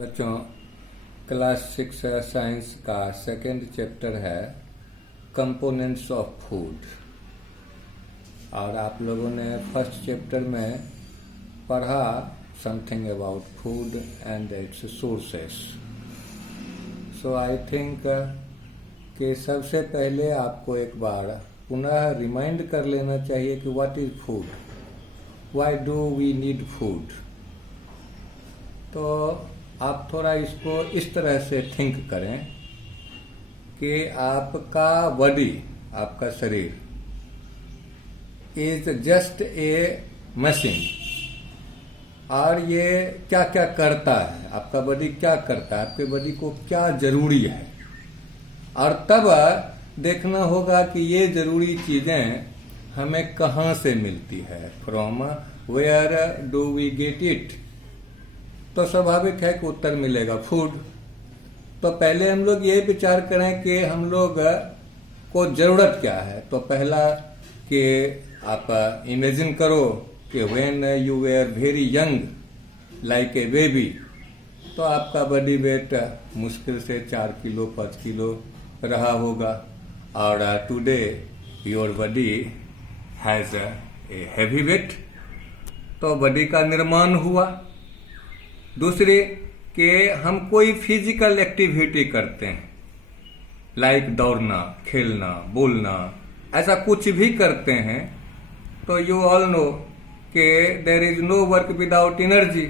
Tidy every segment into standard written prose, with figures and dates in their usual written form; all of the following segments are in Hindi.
बच्चों, क्लास 6 साइंस का सेकंड चैप्टर है कंपोनेंट्स ऑफ फूड। और आप लोगों ने फर्स्ट चैप्टर में पढ़ा something about food and it's sources. So I think कि सबसे पहले आपको एक बार पुनः रिमाइंड कर लेना चाहिए कि what is food, why do we need food. तो आप थोड़ा इसको इस तरह से थिंक करें कि आपका बॉडी, आपका शरीर इज जस्ट ए मशीन। और ये क्या क्या करता है, आपका बॉडी क्या करता है, आपके बॉडी को क्या जरूरी है, और तब देखना होगा कि ये जरूरी चीजें हमें कहाँ से मिलती है, from where do we get it. तो स्वाभाविक है कि उत्तर मिलेगा फूड। तो पहले हम लोग ये विचार करें कि हम लोग को जरूरत क्या है। तो पहला कि आप इमेजिन करो कि when you were very young like a baby, तो आपका बॉडी वेट मुश्किल से 4 किलो 5 किलो रहा होगा। और today your body has a heavy weight. तो बॉडी का निर्माण हुआ। दूसरे कि हम कोई फिजिकल एक्टिविटी करते हैं, लाइक दौड़ना, खेलना, बोलना, ऐसा कुछ भी करते हैं, तो यू ऑल नो कि there is no work without energy.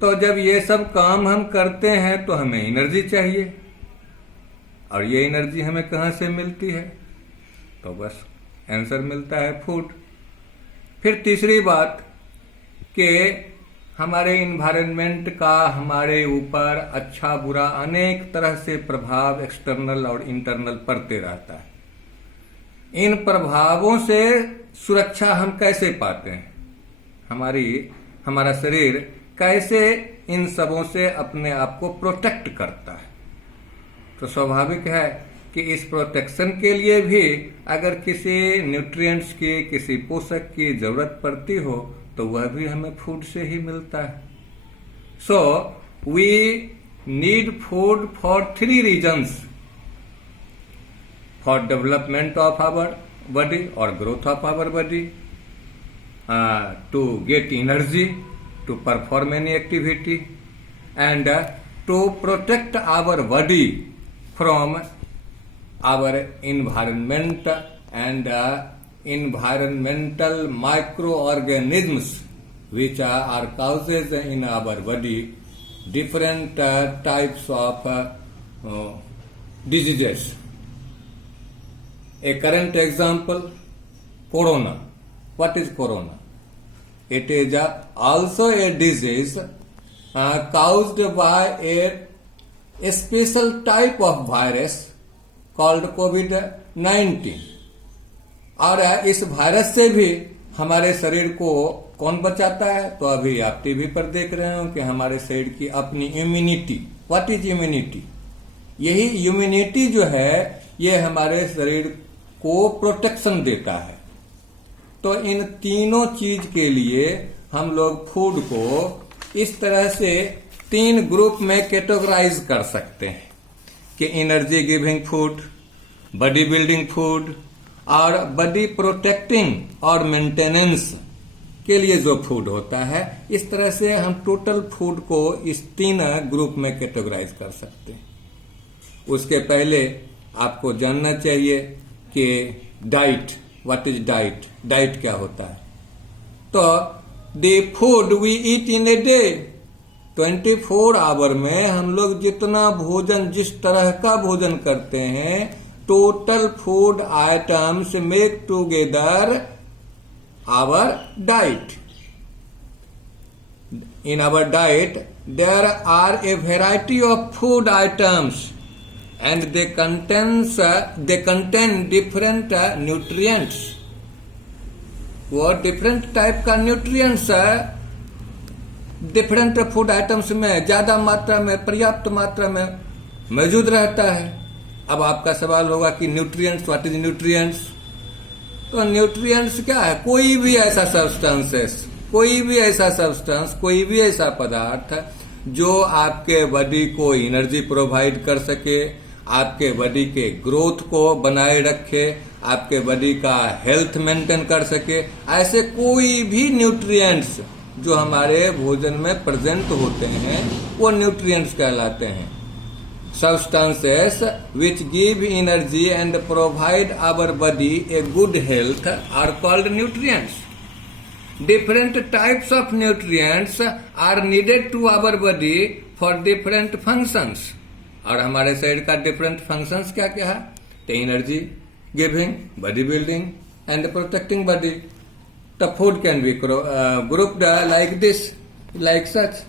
तो जब ये सब काम हम करते हैं तो हमें एनर्जी चाहिए, और ये एनर्जी हमें कहाँ से मिलती है? तो बस आंसर मिलता है फूड। फिर तीसरी बात कि हमारे इन्वायरमेंट का हमारे ऊपर अच्छा बुरा अनेक तरह से प्रभाव एक्सटर्नल और इंटरनल पड़ते रहता है। इन प्रभावों से सुरक्षा हम कैसे पाते हैं? हमारा शरीर कैसे इन सबों से अपने आप को प्रोटेक्ट करता है? तो स्वाभाविक है कि इस प्रोटेक्शन के लिए भी अगर किसी न्यूट्रिएंट्स की, किसी पोषक की जरूरत पड़ती हो तो वह भी हमें फूड से ही मिलता है। So we need food for 3 reasons: for development of our body और growth of our body, to get energy to perform any activity, and to protect our body from our environment and environmental microorganisms which are causes in our body different types of diseases. A current example, corona. What is corona? It is also a disease caused by a special type of virus called COVID-19। और इस वायरस से भी हमारे शरीर को कौन बचाता है? तो अभी आप टीवी पर देख रहे हो कि हमारे शरीर की अपनी इम्यूनिटी। What is immunity? यही इम्यूनिटी जो है ये हमारे शरीर को प्रोटेक्शन देता है। तो इन तीनों चीज के लिए हम लोग फूड को इस तरह से 3 ग्रुप में कैटेगराइज कर सकते हैं कि energy giving food, body building food, और बॉडी प्रोटेक्टिंग और मेंटेनेंस के लिए जो फूड होता है। इस तरह से हम टोटल फूड को इस 3 ग्रुप में कैटेगराइज कर सकते हैं। उसके पहले आपको जानना चाहिए कि diet, what is diet? Diet क्या होता है? तो the food we eat in a day, 24 hour में हम लोग जितना भोजन, जिस तरह का भोजन करते हैं, total food items make together our diet. In our diet there are a variety of food items and they contain different nutrients. वो डिफरेंट टाइप का न्यूट्रिएंट्स डिफरेंट फूड आइटम्स में ज्यादा मात्रा में, पर्याप्त मात्रा में मौजूद रहता है। अब आपका सवाल होगा कि न्यूट्रिएंट्स, व्हाट इज न्यूट्रिएंट्स? तो न्यूट्रिएंट्स क्या है? कोई भी ऐसा सब्सटेंस, कोई भी ऐसा पदार्थ जो आपके बॉडी को एनर्जी प्रोवाइड कर सके, आपके बॉडी के ग्रोथ को बनाए रखे, आपके बॉडी का हेल्थ मेंटेन कर सके। ऐसे कोई भी न्यूट्रिएंट्स जो हमारे भोजन में प्रेजेंट होते हैं वो न्यूट्रिएंट्स कहलाते हैं। Substances which give energy and provide our body a good health are called nutrients. Different types of nutrients are needed to our body for different functions. और हमारे शरीर का डिफरेंट फंक्शंस क्या क्या है? तो energy giving, body building and protecting body. The food can be grouped like this, like such.